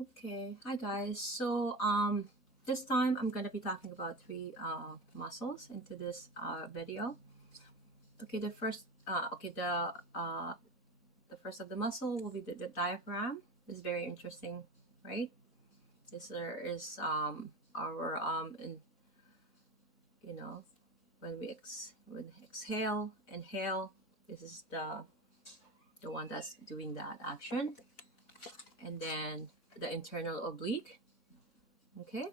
Okay, hi guys. This time I'm gonna be talking about three muscles into this video. Okay, the first of the muscle will be the diaphragm. This is very interesting, right? This there is our in you know when when exhale, inhale. This is the one that's doing that action, and then the internal oblique. Okay,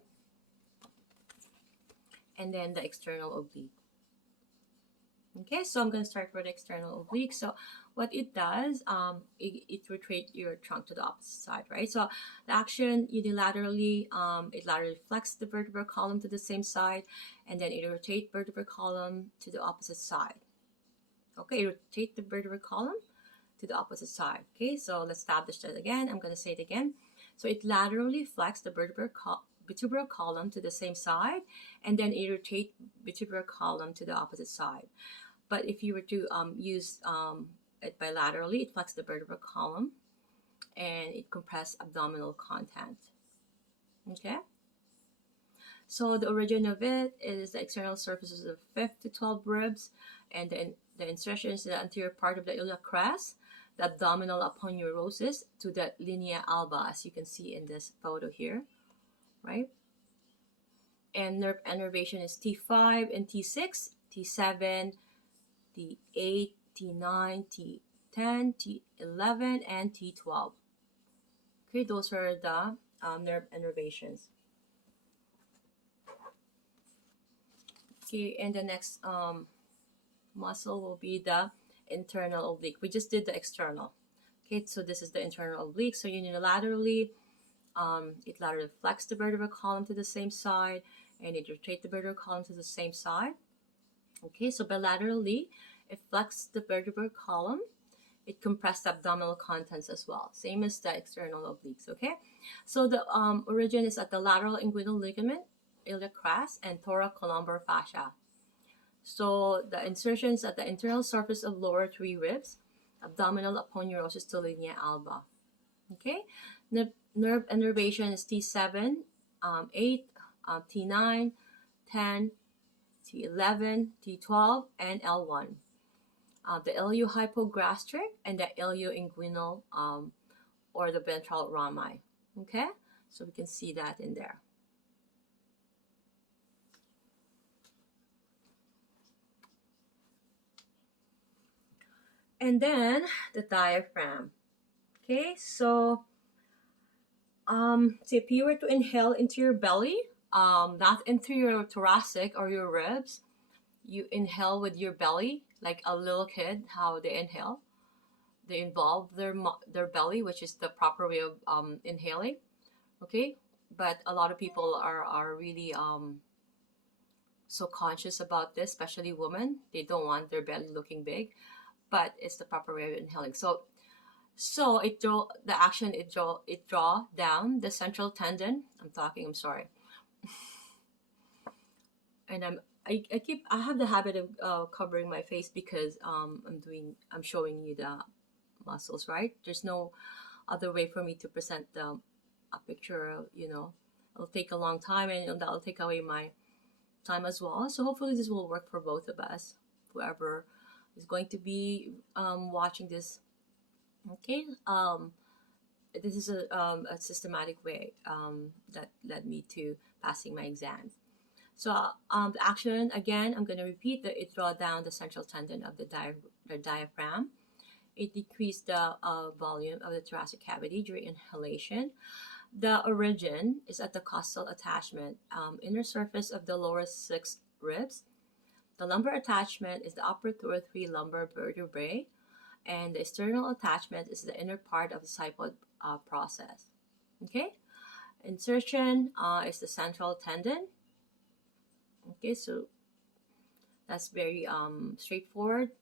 and then the external oblique. Okay, so I'm going to start with the external oblique. So what it does, it rotates your trunk to the opposite side, right? So the action unilaterally, it laterally flexes the vertebral column to the same side, and then it rotates vertebral column to the opposite side. Okay, rotate the vertebral column to the opposite side. Okay, so let's establish that again. I'm going to say it again. So it laterally flexes the vertebral column to the same side, and then it rotates vertebral column to the opposite side. But if you were to use it bilaterally, it flexes the vertebral column and it compresses abdominal content. Okay? So the origin of it is the external surfaces of 5 to 12 ribs, and then the insertion is the anterior part of the iliac crest, the abdominal aponeurosis to the linea alba, as you can see in this photo here, right? And nerve innervation is T5 and T6, T7, T8, T9, T10, T11, and T12. Okay, those are the nerve innervations. Okay, and the next muscle will be the internal oblique. We just did the external. Okay, so this is the internal oblique. So unilaterally, it laterally flexes the vertebral column to the same side, and it rotates the vertebral column to the same side. Okay, so bilaterally, it flexes the vertebral column. It compresses abdominal contents as well, same as the external obliques. Okay, so the origin is at the lateral inguinal ligament, iliac crest, and thoracolumbar fascia. So the insertions at the internal surface of lower 3 ribs, abdominal aponeurosis to linea alba. Okay, nerve innervation is T7, 8, T9, 10, T11, T12, and L1. The iliohypogastric and the ilioinguinal or the ventral rami. Okay, so we can see that in there. And then the diaphragm. Okay, so if you were to inhale into your belly, not into your thoracic or your ribs, you inhale with your belly, like a little kid, how they inhale. They involve their belly, which is the proper way of inhaling. Okay, but a lot of people are really so conscious about this, especially women. They don't want their belly looking big, but it's the proper way of inhaling. So it draw down the central tendon. I'm sorry. And I have the habit of covering my face because I'm showing you the muscles, right? There's no other way for me to present a picture. It'll take a long time, and that'll take away my time as well. So hopefully this will work for both of us, whoever is going to be watching this. Okay, this is a systematic way that led me to passing my exams. So the action, again, I'm going to repeat that it draw down the central tendon of the diaphragm. It decreased the volume of the thoracic cavity during inhalation. The origin is at the costal attachment, inner surface of the lower 6 ribs. The lumbar attachment is the upper 2 or 3 lumbar vertebrae, and the external attachment is the inner part of the xiphoid process. Okay, insertion is the central tendon. Okay, so that's very straightforward.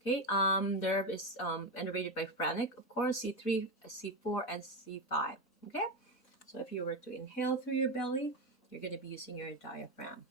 Okay, nerve is innervated by phrenic, of course, C3, C4, and C5. Okay, so if you were to inhale through your belly, you're going to be using your diaphragm.